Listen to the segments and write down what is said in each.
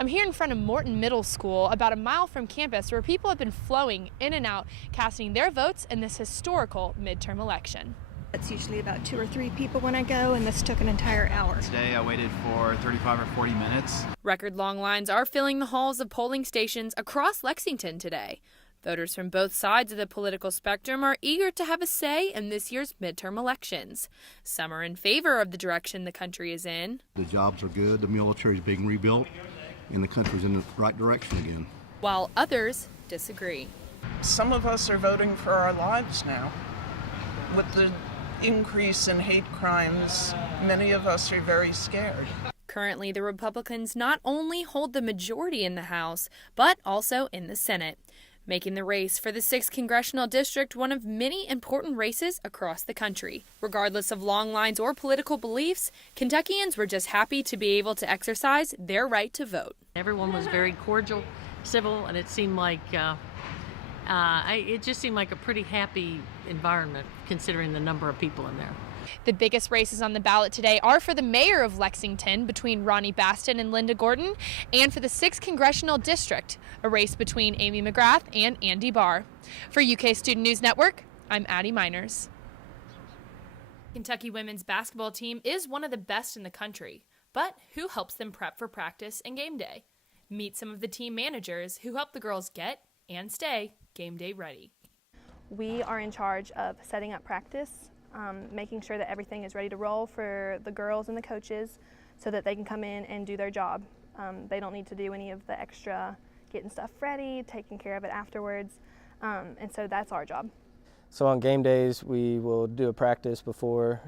I'm here in front of Morton Middle School, about a mile from campus, where people have been flowing in and out, casting their votes in this historical midterm election. It's usually about 2 or 3 people when I go, and this took an entire hour. Today I waited for 35 or 40 minutes. Record-long lines are filling the halls of polling stations across Lexington today. Voters from both sides of the political spectrum are eager to have a say in this year's midterm elections. Some are in favor of the direction the country is in. The jobs are good, the military is being rebuilt, and the country's in the right direction again. While others disagree. Some of us are voting for our lives now. With the increase in hate crimes, many of us are very scared. Currently, the Republicans not only hold the majority in the House, but also in the Senate, making the race for the 6th Congressional District one of many important races across the country. Regardless of long lines or political beliefs, Kentuckians were just happy to be able to exercise their right to vote. Everyone was very cordial, civil, and it seemed like it just seemed like a pretty happy environment considering the number of people in there. The biggest races on the ballot today are for the mayor of Lexington between Ronnie Baston and Linda Gordon, and for the 6th Congressional District, a race between Amy McGrath and Andy Barr. For UK Student News Network, I'm Addie Miners. Kentucky women's basketball team is one of the best in the country, but who helps them prep for practice and game day? Meet some of the team managers who help the girls get and stay game day ready. We are in charge of setting up practice, making sure that everything is ready to roll for the girls and the coaches so that they can come in and do their job. They don't need to do any of the extra getting stuff ready, taking care of it afterwards, and so that's our job. So on game days, we will do a practice before,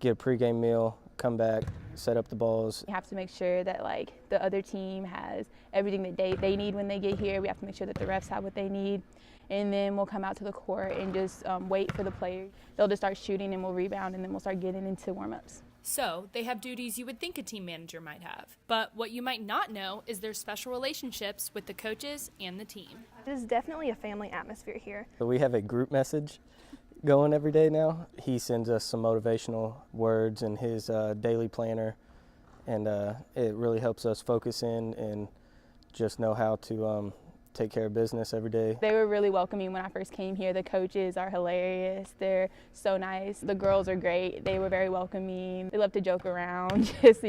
get a pregame meal, come back, set up the balls. We have to make sure that the other team has everything that they need when they get here. We have to make sure that the refs have what they need. And then we'll come out to the court and just wait for the players. They'll just start shooting and we'll rebound, and then we'll start getting into warm-ups. So they have duties you would think a team manager might have. But what you might not know is their special relationships with the coaches and the team. It is definitely a family atmosphere here. So we have a group message going every day now. He sends us some motivational words in his daily planner, and it really helps us focus in and just know how to take care of business every day. They were really welcoming when I first came here. The coaches are hilarious. They're so nice. The girls are great. They were very welcoming. They love to joke around, just,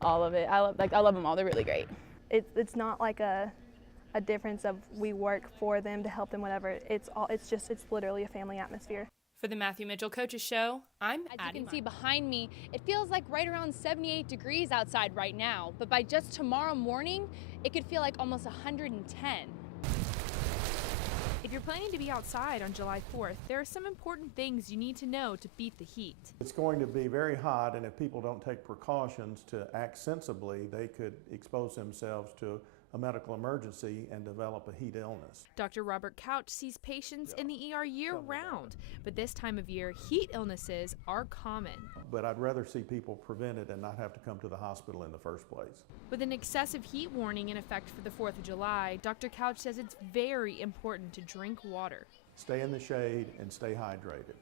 all of it. I love them all. They're really great. It's not like a difference of we work for them to help them, whatever. It's literally a family atmosphere. For the Matthew Mitchell Coaches Show, I'm Addie. As you can see behind me, it feels like right around 78 degrees outside right now, but by just tomorrow morning, it could feel like almost 110. If you're planning to be outside on July 4th, there are some important things you need to know to beat the heat. It's going to be very hot, and if people don't take precautions to act sensibly, they could expose themselves to a medical emergency and develop a heat illness. Dr. Robert Couch sees patients in the ER year-round, but this time of year, heat illnesses are common. But I'd rather see people prevented and not have to come to the hospital in the first place. With an excessive heat warning in effect for the 4th of July, Dr. Couch says it's very important to drink water. Stay in the shade and stay hydrated.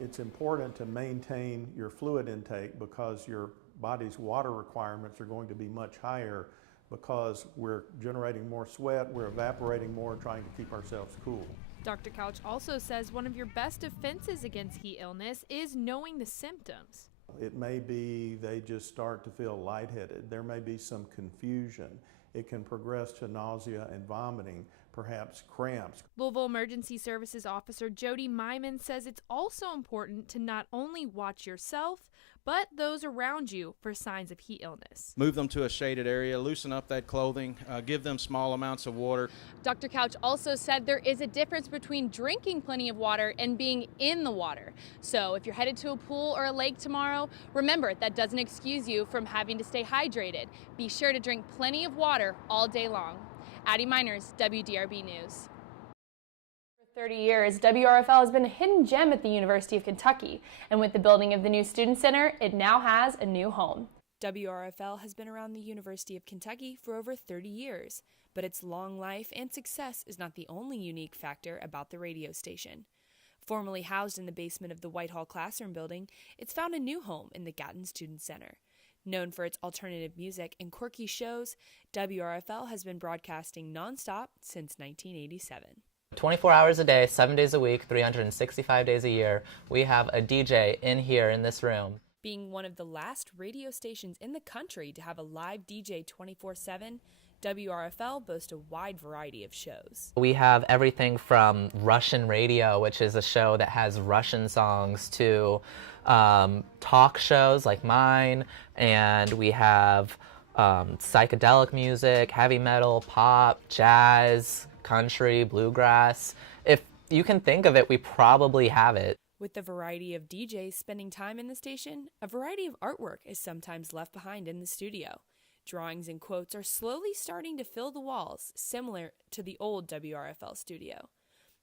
It's important to maintain your fluid intake because your body's water requirements are going to be much higher because we're generating more sweat, we're evaporating more, trying to keep ourselves cool. Dr. Couch also says one of your best defenses against heat illness is knowing the symptoms. It may be they just start to feel lightheaded. There may be some confusion. It can progress to nausea and vomiting, perhaps cramps. Louisville Emergency Services Officer Jody Myman says it's also important to not only watch yourself, but those around you for signs of heat illness. Move them to a shaded area, loosen up that clothing, give them small amounts of water. Dr. Couch also said there is a difference between drinking plenty of water and being in the water. So if you're headed to a pool or a lake tomorrow, remember that doesn't excuse you from having to stay hydrated. Be sure to drink plenty of water all day long. Addie Miners, WDRB News. 30 years, WRFL has been a hidden gem at the University of Kentucky, and with the building of the new Student Center, it now has a new home. WRFL has been around the University of Kentucky for over 30 years, but its long life and success is not the only unique factor about the radio station. Formerly housed in the basement of the Whitehall Classroom building, it's found a new home in the Gatton Student Center. Known for its alternative music and quirky shows, WRFL has been broadcasting nonstop since 1987. 24 hours a day, 7 days a week, 365 days a year, we have a DJ in here in this room. Being one of the last radio stations in the country to have a live DJ 24/7, WRFL boasts a wide variety of shows. We have everything from Russian radio, which is a show that has Russian songs, to talk shows like mine, and we have psychedelic music, heavy metal, pop, jazz, country, bluegrass. If you can think of it, we probably have it. With the variety of DJs spending time in the station, a variety of artwork is sometimes left behind in the studio. Drawings and quotes are slowly starting to fill the walls, similar to the old WRFL studio.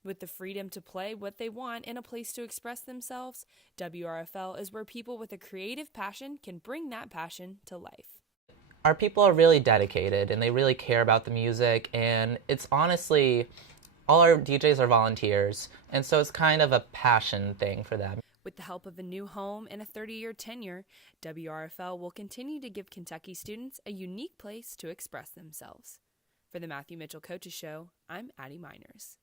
With the freedom to play what they want and a place to express themselves, WRFL is where people with a creative passion can bring that passion to life. Our people are really dedicated and they really care about the music, and it's honestly, all our DJs are volunteers, and so it's kind of a passion thing for them. With the help of a new home and a 30-year tenure, WRFL will continue to give Kentucky students a unique place to express themselves. For the Matthew Mitchell Coaches Show, I'm Addie Miners.